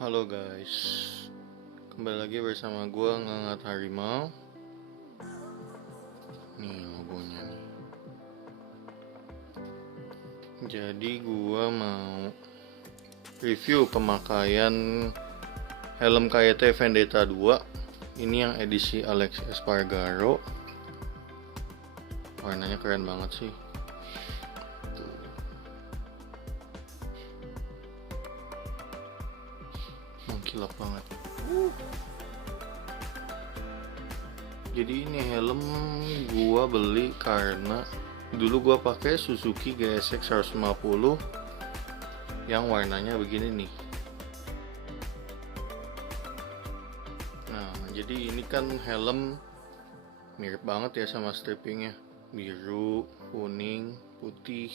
Halo guys, kembali lagi bersama gua Ngangat Harimau. Nih logonya nih. Jadi gua mau review pemakaian helm KYT Vendetta 2. Ini yang edisi Alex Espargaro. Warnanya keren banget sih. Mengkilap banget. Jadi ini helm gua beli karena dulu gua pakai Suzuki GSX 150 yang warnanya begini nih. Nah, jadi ini kan helm mirip banget ya sama strippingnya, biru, kuning, putih.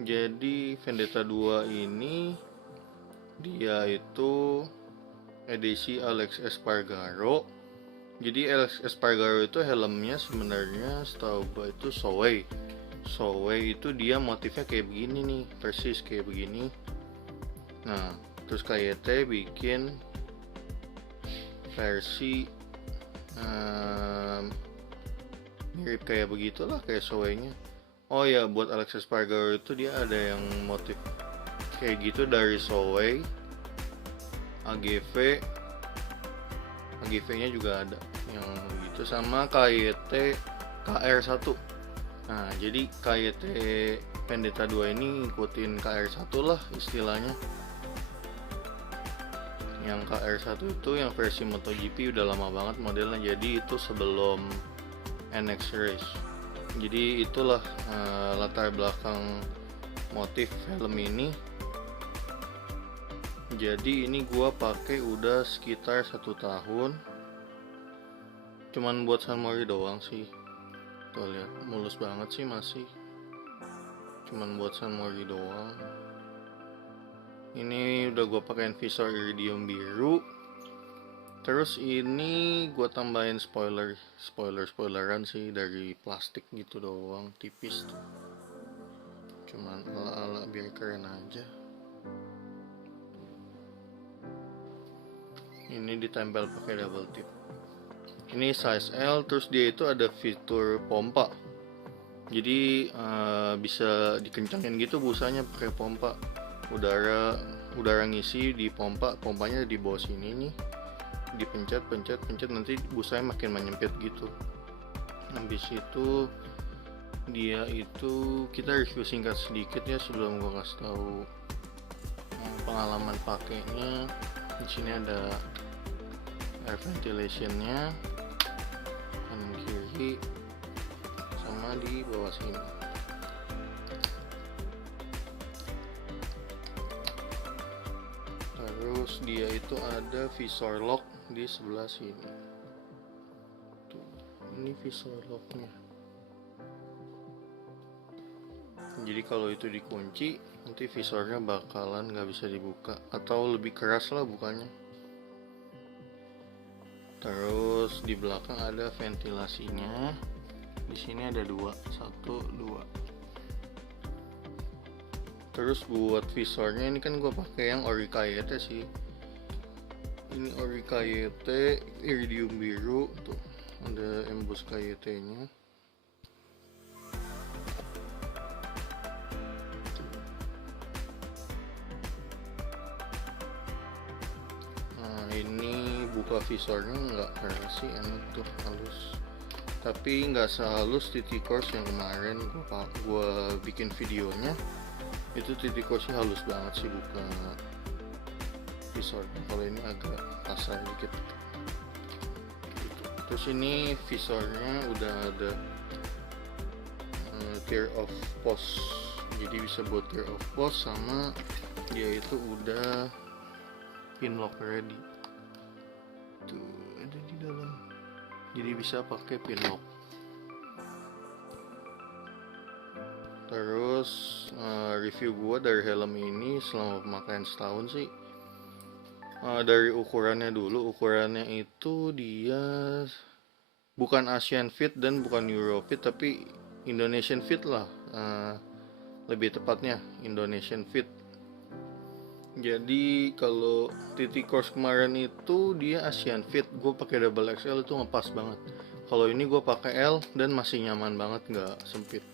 Jadi Vendetta 2 ini dia itu edisi Alex Espargaro. Jadi Alex Espargaro itu helmnya sebenarnya setahu gue itu Showei. Showei itu dia motifnya kayak begini nih, persis kayak begini. Nah, terus KYT bikin versi mirip kayak begitulah kayak Showei-nya. Oh ya, buat Alex Espargaro itu dia ada yang motif kayak gitu dari Showei, AGV nya juga ada yang gitu, sama KYT KR1. Nah, jadi KYT Vendetta 2 ini ngikutin KR1 lah istilahnya. Yang KR1 itu yang versi MotoGP udah lama banget modelnya, jadi itu sebelum NX Race. Jadi itulah latar belakang motif helm ini. Jadi ini gua pakai udah sekitar 1 tahun. Cuman buat San Mori doang sih. Tuh lihat, mulus banget sih masih. Cuman buat San Mori doang. Ini udah gua pakein visor iridium biru. Terus ini gua tambahin spoileran sih dari plastik gitu doang, tipis tuh. Cuman ala-ala biar keren aja. Ini ditempel pakai double tip. Ini size L, terus dia itu ada fitur pompa. Jadi bisa dikencangin gitu busanya pakai pompa. Udara ngisi di pompanya di bawah sini nih. Dipencet nanti busanya makin menyempit gitu. Habis itu dia itu kita review singkat sedikit ya sebelum gua kasih tahu pengalaman pakainya. Di sini ada air ventilationnya kanan kiri sama di bawah sini. Terus dia itu ada visor lock di sebelah sini. Tuh, ini visor locknya. Jadi kalau itu dikunci, nanti visornya bakalan nggak bisa dibuka atau lebih keras lah bukanya. Terus di belakang ada ventilasinya. Di sini ada 2, 1, 2. Terus buat visornya ini kan gue pakai yang ori KYT sih. Ini ori KYT iridium biru tuh, ada embos KYT-nya. Ini buka visornya nggak keras sih, enak tuh, halus. Tapi nggak sehalus TT Course yang kemarin gua bikin videonya. Itu TT Course-nya halus banget sih buka visornya. Kalau ini agak kasar dikit. Terus ini visornya udah ada tear off post. Jadi bisa buat tear off post, sama dia itu udah pin lock ready. Tuh ada di dalam, jadi bisa pakai pin lock. Terus review gua dari helm ini selama pemakaian setahun sih, dari ukurannya dulu. Ukurannya itu dia bukan Asian Fit dan bukan Euro Fit, tapi Indonesian Fit lah, lebih tepatnya Indonesian Fit. Jadi kalau TT Course kemarin itu dia Asian Fit, gue pakai double XL itu ngepas banget. Kalau ini gue pakai L dan masih nyaman banget, nggak sempit.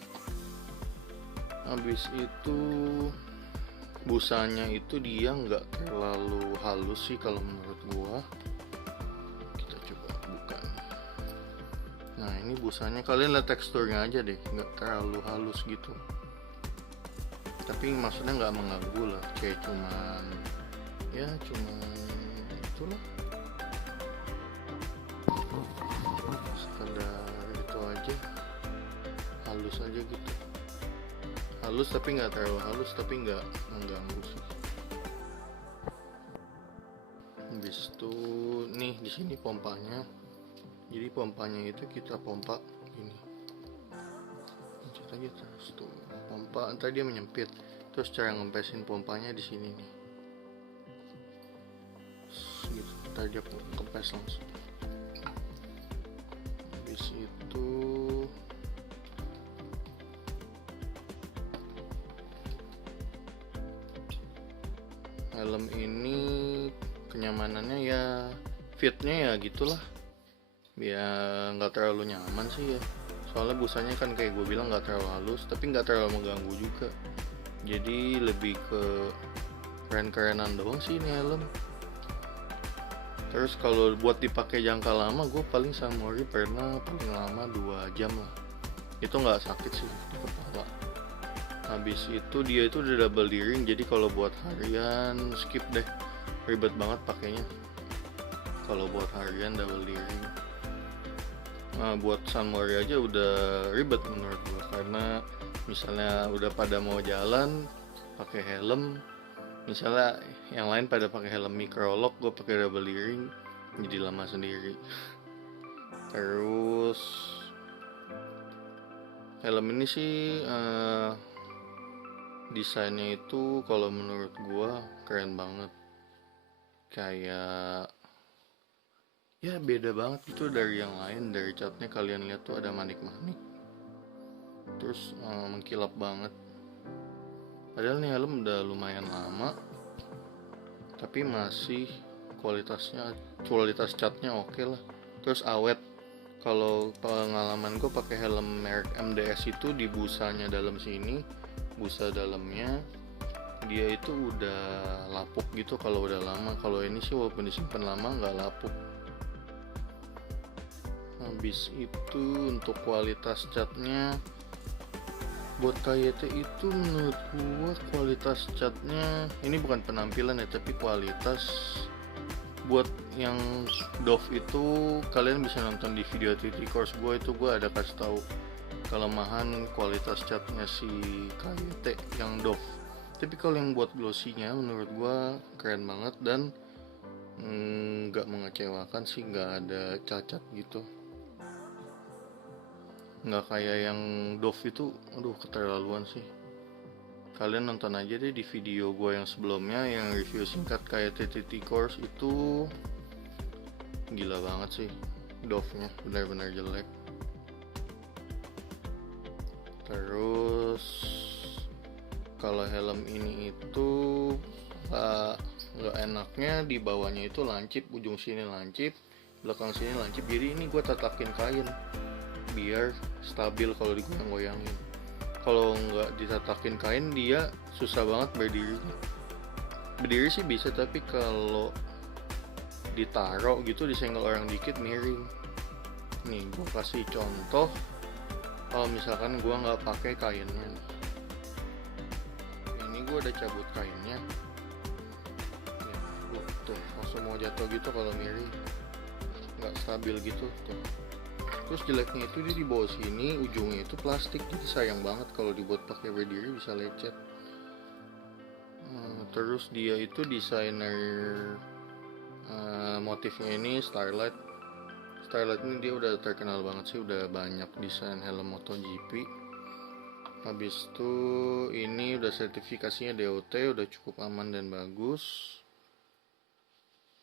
Habis itu busanya itu dia nggak terlalu halus sih kalau menurut gue. Kita coba buka. Nah ini busanya, kalian lihat teksturnya aja deh, nggak terlalu halus gitu. Tapi maksudnya nggak mengganggu lah, kayak cuman itulah, sekedar itu aja, halus aja gitu, halus tapi nggak terlalu halus, tapi nggak mengganggu sih. Habis itu nih di sini pompanya, jadi pompanya itu kita pompa ini, pencet aja terus tuh pompa, ntar dia menyempit. Terus cara ngempesin pompanya di sini nih, gitu, ntar dia kempes langsung. Habis itu helm ini kenyamanannya ya, fitnya ya gitulah, ya nggak terlalu nyaman sih ya, soalnya busanya kan kayak gue bilang nggak terlalu halus tapi nggak terlalu mengganggu juga, jadi lebih ke keren-kerenan doang sih ini helm. Terus kalau buat dipakai jangka lama, gue paling Sunmori pernah paling lama 2 jam lah, itu nggak sakit sih di kepala. Habis itu dia itu udah double D-ring, jadi kalau buat harian skip deh, ribet banget pakainya kalau buat harian double D-ring. Nah, buat Sunmori aja udah ribet menurut gue, karena misalnya udah pada mau jalan pakai helm, misalnya yang lain pada pakai helm microlock, gue pakai double D-ring, jadi lama sendiri. Terus helm ini sih desainnya itu kalau menurut gue keren banget, kayak ya beda banget gitu dari yang lain. Dari catnya kalian lihat tuh ada manik-manik, terus mengkilap banget. Padahal nih helm udah lumayan lama, tapi masih kualitas catnya oke lah. Terus awet. Kalau pengalaman gue pakai helm merek MDS itu, di busanya dalam sini, busa dalamnya dia itu udah lapuk gitu kalau udah lama. Kalau ini sih walaupun disimpan lama nggak lapuk. Habis itu untuk kualitas catnya, buat KYT itu menurut gua kualitas catnya, ini bukan penampilan ya, tapi kualitas. Buat yang Dove itu kalian bisa nonton di video TT Course gua, itu gua ada kasih tahu kelemahan kualitas catnya si KYT yang Dove. Tapi kalau yang buat glossy-nya menurut gua keren banget dan nggak mengecewakan sih, nggak ada cacat gitu, nggak kayak yang Dove itu, aduh keterlaluan sih. Kalian nonton aja deh di video gue yang sebelumnya yang review singkat kayak TT Course, itu gila banget sih Dove-nya, benar-benar jelek. Terus kalau helm ini itu nggak enaknya di bawahnya itu lancip, ujung sini lancip, belakang sini lancip, jadi ini gue tatakin kain biar stabil kalau digoyang-goyangin. Kalau nggak ditatakin kain dia susah banget berdiri sih bisa, tapi kalau ditaruh gitu disenggol orang dikit miring. Nih gue kasih contoh, kalau misalkan gue nggak pakai kainnya, ini gue udah cabut kainnya ya, tuh langsung mau jatuh gitu kalau miring, nggak stabil gitu tuh. Terus jeleknya itu dia di bawah sini ujungnya itu plastik, jadi sayang banget kalau dibuat pakai berdiri bisa lecet. Terus dia itu desainer motifnya ini Starlight ini dia udah terkenal banget sih, udah banyak desain helm MotoGP. Habis itu ini udah sertifikasinya DOT, udah cukup aman dan bagus.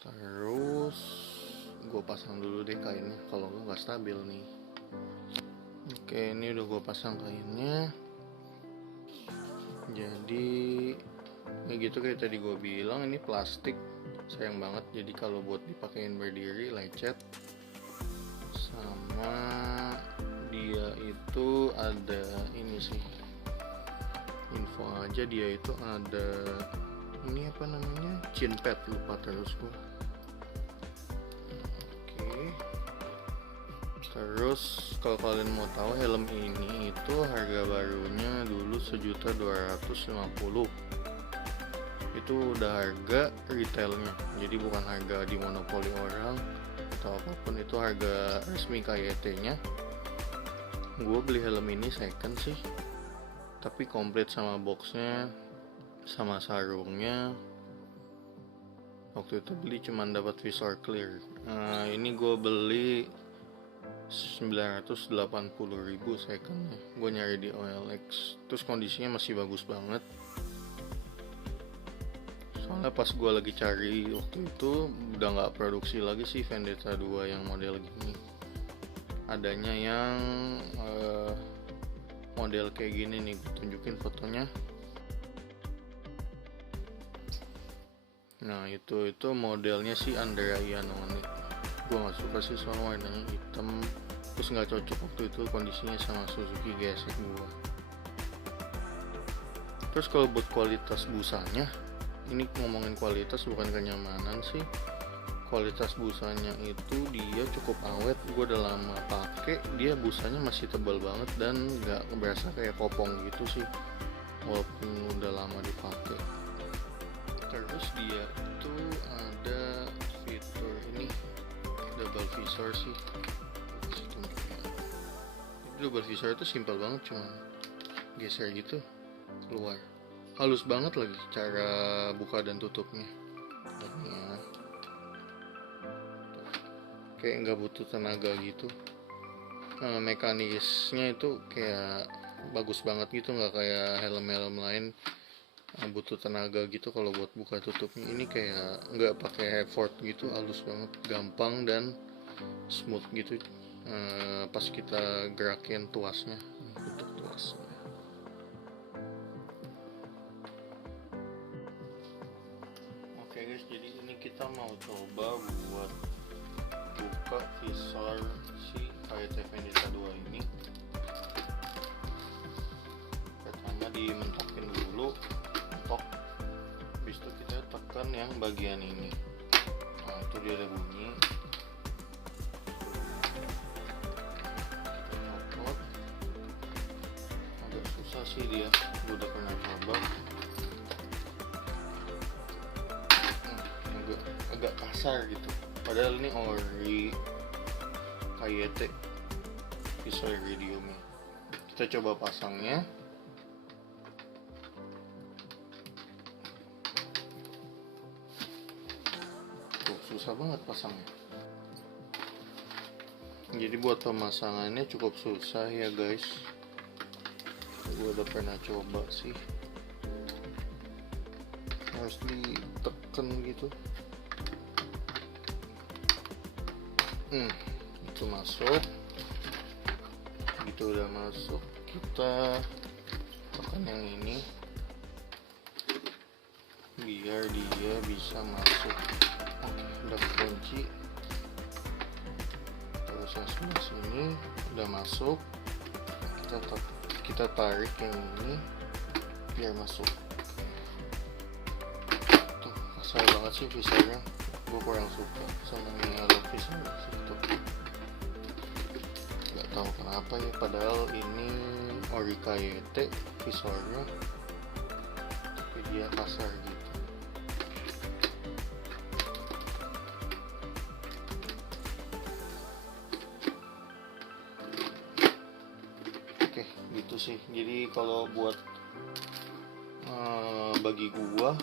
Terus gue pasang dulu deh kainnya, kalau gue nggak stabil nih. Oke, ini udah gue pasang kainnya. Jadi Ya gitu, kayak tadi gue bilang, ini plastik, sayang banget. Jadi kalau buat dipakein berdiri lecet. Sama dia itu ada ini sih, info aja, dia itu ada ini apa namanya, chin pad, lupa terus gue. Oke. Terus kalau kalian mau tahu, helm ini itu harga barunya dulu 1.250.000. Itu udah harga retailnya, jadi bukan harga di monopoli orang atau apapun, itu harga resmi KYT nya. Gue beli helm ini second sih, tapi komplit sama boxnya, sama sarungnya. Waktu itu beli cuman dapat visor clear. Ini gue beli 980.000 secondnya. Gue nyari di OLX, terus kondisinya masih bagus banget. Soalnya pas gue lagi cari waktu itu udah nggak produksi lagi sih Vendetta 2 yang model gini. Adanya yang model kayak gini nih, gue tunjukin fotonya. Nah itu modelnya si Andrea Iannone. Gue nggak suka sih soalnya warnanya hitam, terus nggak cocok waktu itu kondisinya sama Suzuki GSX gue. Terus kalau buat kualitas busanya, ini ngomongin kualitas bukan kenyamanan sih. Kualitas busanya itu dia cukup awet. Gue udah lama pakai, dia busanya masih tebal banget dan nggak berasa kayak kopong gitu sih, walaupun udah lama dipakai. Terus dia itu ada fitur ini, double visor sih. Double visor itu simpel banget, cuma geser gitu keluar. Halus banget lagi cara buka dan tutupnya. Kayak nggak butuh tenaga gitu. Mekanisnya itu kayak bagus banget gitu, nggak kayak helm-helm lain butuh tenaga gitu kalau buat buka tutupnya. Ini kayak nggak pakai effort gitu, halus banget, gampang dan smooth gitu. Pas kita gerakin tuasnya, tutup tuasnya. Oke guys, jadi ini kita mau coba buat buka visor si KYT Vendetta 2 ini. Pertama dimentokin dulu, mentok, habis itu kita tekan yang bagian ini. Nah itu dia ada bunyi. Kita copot, agak susah sih dia, gue udah pernah coba. Agak kasar gitu, padahal ini ori KYT visor iridiumnya. Kita coba pasangnya. Tuh, susah banget pasangnya. Jadi buat pemasangannya cukup susah ya guys. Gue udah pernah coba sih, harus ditekan gitu. Itu masuk, itu udah masuk, kita tekan yang ini biar dia bisa masuk. Oke, udah kunci. Terus yang sebelah sini udah masuk, kita tarik yang ini biar masuk. Tuh, kasar banget sih visornya, gue kurang suka sama yang ada visor situ. Gak tahu kenapa ya, padahal ini ori KYT visornya, tapi dia kasar gitu. Oke, gitu sih. Jadi kalau buat bagi gua,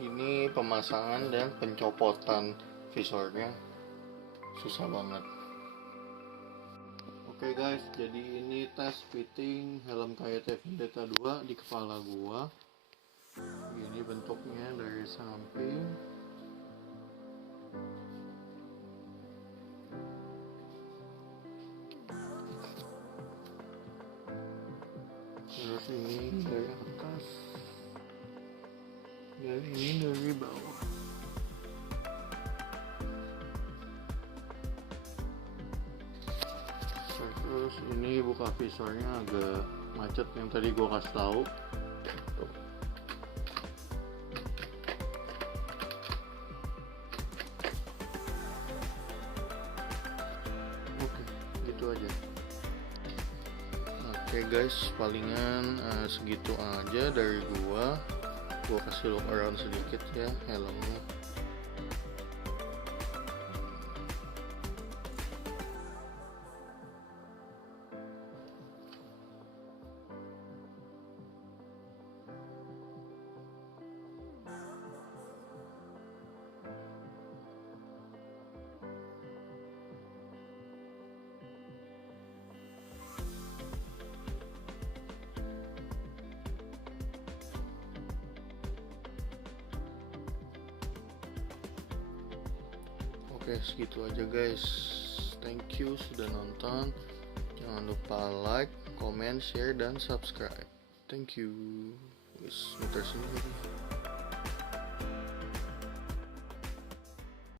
ini pemasangan dan pencopotan visornya susah banget. Oke guys, jadi ini tes fitting helm KYT Vendetta 2 di kepala gua. Ini bentuknya dari samping. Terus ini dari atas. dan ini dari bawah. Terus ini buka visornya agak macet yang tadi gue kasih tahu. Oke, gitu aja. Oke guys, palingan segitu aja dari gua kasih look around sedikit ya helmnya. Oke, segitu aja guys. Thank you sudah nonton. Jangan lupa like, comment, share, dan subscribe. Thank you. Wis muter sendiri.